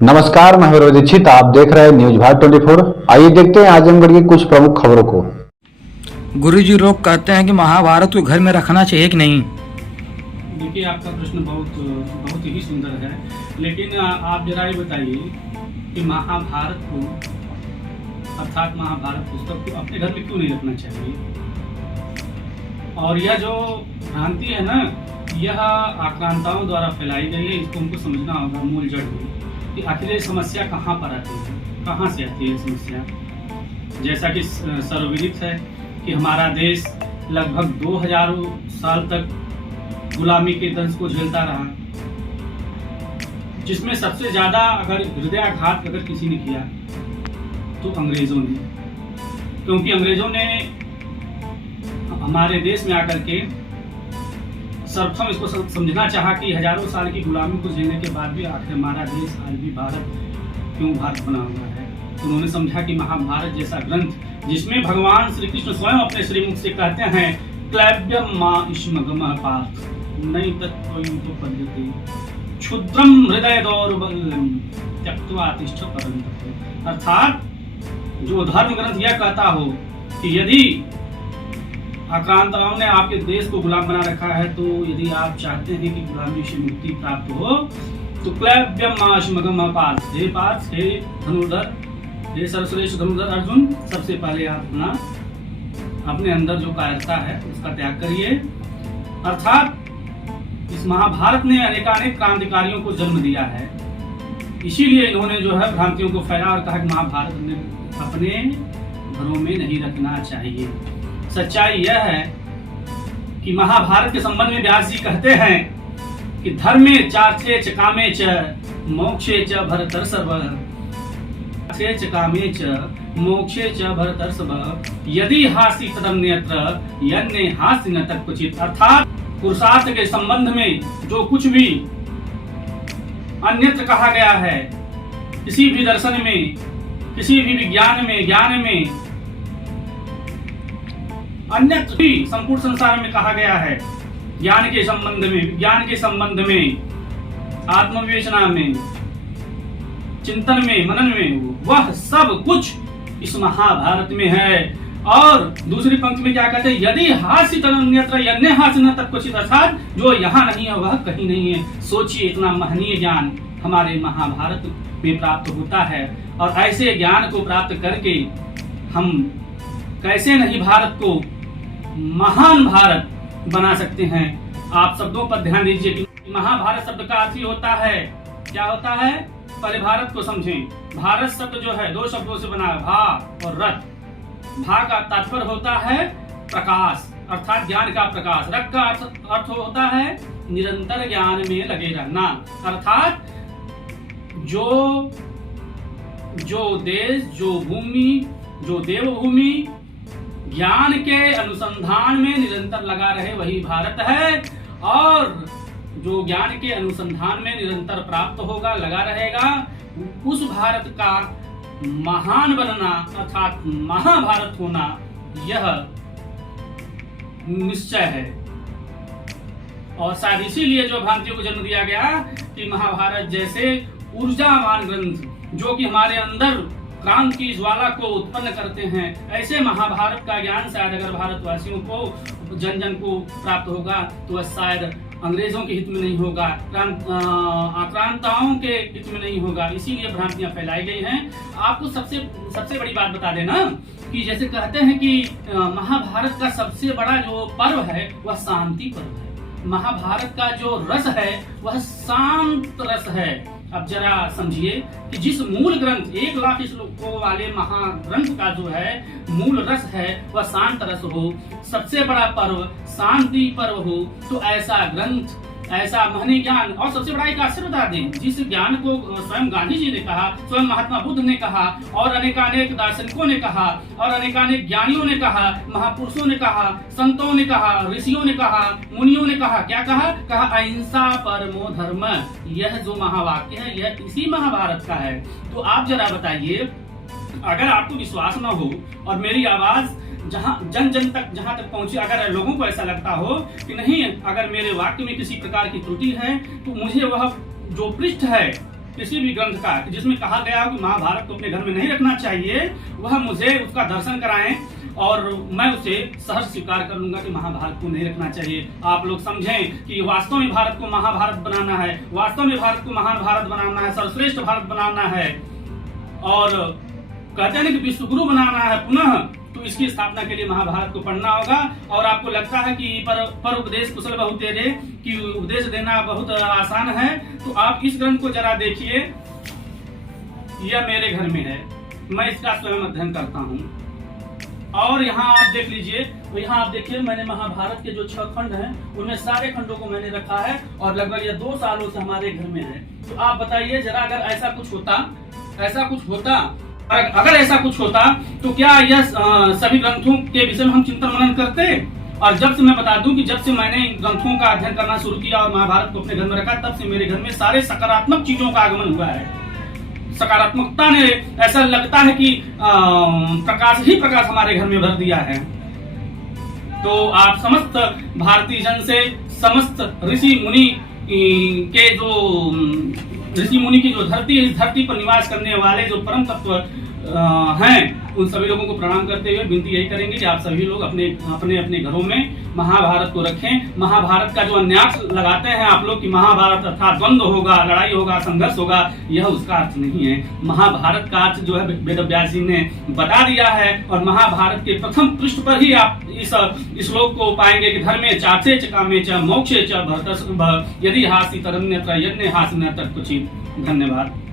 नमस्कार, मैं विरोध दीक्षित। आप देख रहे हैं न्यूज भारत 24। आइए देखते हैं आजमगढ़ की कुछ प्रमुख खबरों को। गुरुजी लोग कहते हैं कि महाभारत को घर में रखना चाहिए कि नहीं। देखिए, आपका प्रश्न बहुत ही सुंदर है, लेकिन आप जरा ये बताइए कि महाभारत को अर्थात महाभारत पुस्तक को अपने घर में क्यों नहीं रखना चाहिए। और यह जो भ्रांति है ना, यह आक्रांताओं द्वारा फैलाई गई है। इसको हमको समझना होगा मूल जड़ में कि आखिर ये समस्या कहाँ पर आती है, कहाँ से आती है समस्या। जैसा कि सर्वविदित है कि हमारा देश लगभग 2000 साल तक गुलामी के दंश को झेलता रहा, जिसमें सबसे ज्यादा अगर हृदयाघात अगर किसी ने किया तो अंग्रेजों ने, क्योंकि अंग्रेजों ने हमारे देश में आकर के सर्वप्रथम इसको समझना चाहा कि हजारों साल की गुलामी को झेलने के बाद भी आखिर हमारा देश आज भी भारत क्यों भारत बना हुआ है। तो उन्होंने समझा कि महाभारत जैसा ग्रंथ जिसमें भगवान श्री कृष्ण स्वयं अपने श्रीमुख से कहते हैं क्लैब्यम मा इष्मगमः पार्थ नहीं तत्त्वयुतो पद्यते क्षुद्रम हृदय दौर्बल्यम त्यक्त्वा तिष्ठ परन्तप। अर्थात जो धर्म ग्रंथ यह कहता हो कि यदि आक्रांताओं ने आपके देश को गुलाम बना रखा है, तो यदि आप चाहते हैं कि गुलामी से मुक्ति प्राप्त हो तो क्लैब्यम मा इष्मगमः पार्थ, हे पार्थ, हे धनुर्धर, हे सर्वश्रेष्ठ धनुर्धर अर्जुन, सबसे पहले आप अपने अंदर जो कायरता है उसका त्याग करिए। अर्थात इस महाभारत ने अनेकानेक क्रांतिकारियों को जन्म दिया है, इसीलिए इन्होंने जो है भ्रांतियों को फैला और कहा कि महाभारत ने अपने घरों में नहीं रखना चाहिए। सच्चाई यह है कि महाभारत के संबंध में व्यास जी कहते हैं कि धर्मे चार्थे च कामे च मोक्षे च भरतर्षभ, चार्थे च कामे च मोक्षे च भरतर्षभ यदि हासि तदन्यत्र यन्ने हासि न तत्क्वचित्। अर्थात पुरुषार्थ के संबंध में जो कुछ भी अन्यत्र कहा गया है, किसी भी दर्शन में, किसी भी विज्ञान में, ज्ञान में, अन्यत्र भी संपूर्ण संसार में कहा गया है, ज्ञान के संबंध में, विज्ञान के संबंध में, आत्मविवेचना में, चिंतन में, मनन में, वह सब कुछ इस महाभारत में है। और दूसरी पंक्ति में क्या कहते हैं, यदि हासि तदन्यत्र यन्ने हासि न तत्क्वचित्। अर्थात जो यहाँ नहीं है वह कहीं नहीं है। सोचिए, इतना महनीय ज्ञान हमारे महाभारत में प्राप्त होता है, और ऐसे ज्ञान को प्राप्त करके हम कैसे नहीं भारत को महान भारत बना सकते हैं। आप शब्दों पर ध्यान दीजिए कि महाभारत शब्द का अर्थ ही होता है, क्या होता है, पहले भारत को समझें। भारत शब्द जो है दो शब्दों से बना है, भा और रथ। भा का तात्पर्य होता है प्रकाश, अर्थात ज्ञान का प्रकाश। रथ का अर्थ होता है निरंतर ज्ञान में लगे रहना। अर्थात जो देश, जो भूमि, जो देवभूमि ज्ञान के अनुसंधान में निरंतर लगा रहे वही भारत है, और जो ज्ञान के अनुसंधान में निरंतर प्राप्त होगा, लगा रहेगा, उस भारत का महान बनना अर्थात महाभारत होना यह निश्चय है। और शायद इसीलिए जो भ्रांतियों को जन्म दिया गया कि महाभारत जैसे ऊर्जावान ग्रंथ जो कि हमारे अंदर क्रांति की ज्वाला को उत्पन्न करते हैं, ऐसे महाभारत का ज्ञान शायद अगर भारतवासियों को, जन जन को प्राप्त होगा तो वह शायद अंग्रेजों के हित में नहीं होगा, आक्रांताओं के हित में नहीं होगा। इसीलिए भ्रांतियां फैलाई गई हैं। आपको सबसे बड़ी बात बता देना कि जैसे कहते हैं कि महाभारत का सबसे बड़ा जो पर्व है वह शांति पर्व है। महाभारत का जो रस है वह शांत रस है। अब जरा समझिए कि जिस मूल ग्रंथ 1 लाख श्लोकों वाले महाग्रंथ का जो है मूल रस है वह शांत रस हो, सबसे बड़ा पर्व शांति पर्व हो, तो ऐसा ग्रंथ, ऐसा महनीय ज्ञान। और सबसे बड़ा एक आश्चर्य बता दें, जिस ज्ञान को स्वयं गांधी जी ने कहा, स्वयं महात्मा बुद्ध ने कहा, और अनेकानेक दार्शनिकों ने कहा, और अनेकानेक ज्ञानियों ने कहा, महापुरुषों ने कहा, संतों ने कहा, ऋषियों ने कहा, मुनियों ने कहा, क्या कहा, अहिंसा परमो धर्म। यह जो महावाक्य है यह इसी महाभारत का है। तो आप जरा बताइए, अगर आपको विश्वास न हो और मेरी आवाज जहां जन जन तक जहां तक पहुंचे, अगर लोगों को ऐसा लगता हो कि नहीं, अगर मेरे वाक्य में किसी प्रकार की त्रुटि है तो मुझे वह जो पृष्ठ है किसी भी ग्रंथ का जिसमें कहा गया हो कि महाभारत को अपने घर में नहीं रखना चाहिए, वह मुझे उसका दर्शन कराएं और मैं उसे सहर्ष स्वीकार कर लूंगा कि महाभारत को नहीं रखना चाहिए। आप लोग समझें कि वास्तव में भारत को महाभारत बनाना है, वास्तव में भारत को महान भारत बनाना है, सर्वश्रेष्ठ भारत बनाना है और कहते हैं कि विश्वगुरु बनाना है पुनः, तो इसकी स्थापना के लिए महाभारत को पढ़ना होगा। और आपको लगता है कि पर उपदेश कुशल बहु तेरे, कि उपदेश देना बहुत आसान है, तो आप इस ग्रंथ को जरा देखिए। यह मेरे घर में है, मैं इसका स्वयं अध्ययन करता हूँ। और यहाँ आप देख लीजिए, तो यहाँ आप देखिए मैंने महाभारत के जो 6 खंड हैं उनमें सारे खंडों को मैंने रखा है और लगभग ये 2 सालों से हमारे घर में है। तो आप बताइए जरा, अगर ऐसा कुछ होता अगर ऐसा कुछ होता तो क्या यह सभी ग्रंथों के विषय में हम चिंतन मनन करते? और जब से मैं बता दूं कि जब से मैंने ग्रंथों का अध्ययन करना शुरू किया और महाभारत को अपने घर में रखा, तब से मेरे घर में सारे सकारात्मक चीजों का आगमन हुआ है। सकारात्मकता ने ऐसा लगता है कि प्रकाश ही प्रकाश हमारे घर में भर दिया है। तो आप समस्त भारतीय जन से, समस्त ऋषि मुनि की जो धरती है, इस धरती पर निवास करने वाले जो परम तत्व हैं, उन सभी लोगों को प्रणाम करते हुए विनती यही करेंगे कि आप सभी लोग अपने अपने घरों में महाभारत को रखें। महाभारत का जो अन्यास लगाते हैं आप लोग कि महाभारत अर्थात द्वंद्व होगा, लड़ाई होगा, संघर्ष होगा, यह उसका अर्थ नहीं है। महाभारत का अर्थ जो है वेद व्यास जी ने बता दिया है और महाभारत के प्रथम पृष्ठ पर ही आप इस श्लोक को पाएंगे कि धर्मे चाचे च कामे च मोक्षे च भरतस् यदि हासि तरन्यत्र यज्ञ हासि न तत्कुचित। धन्यवाद।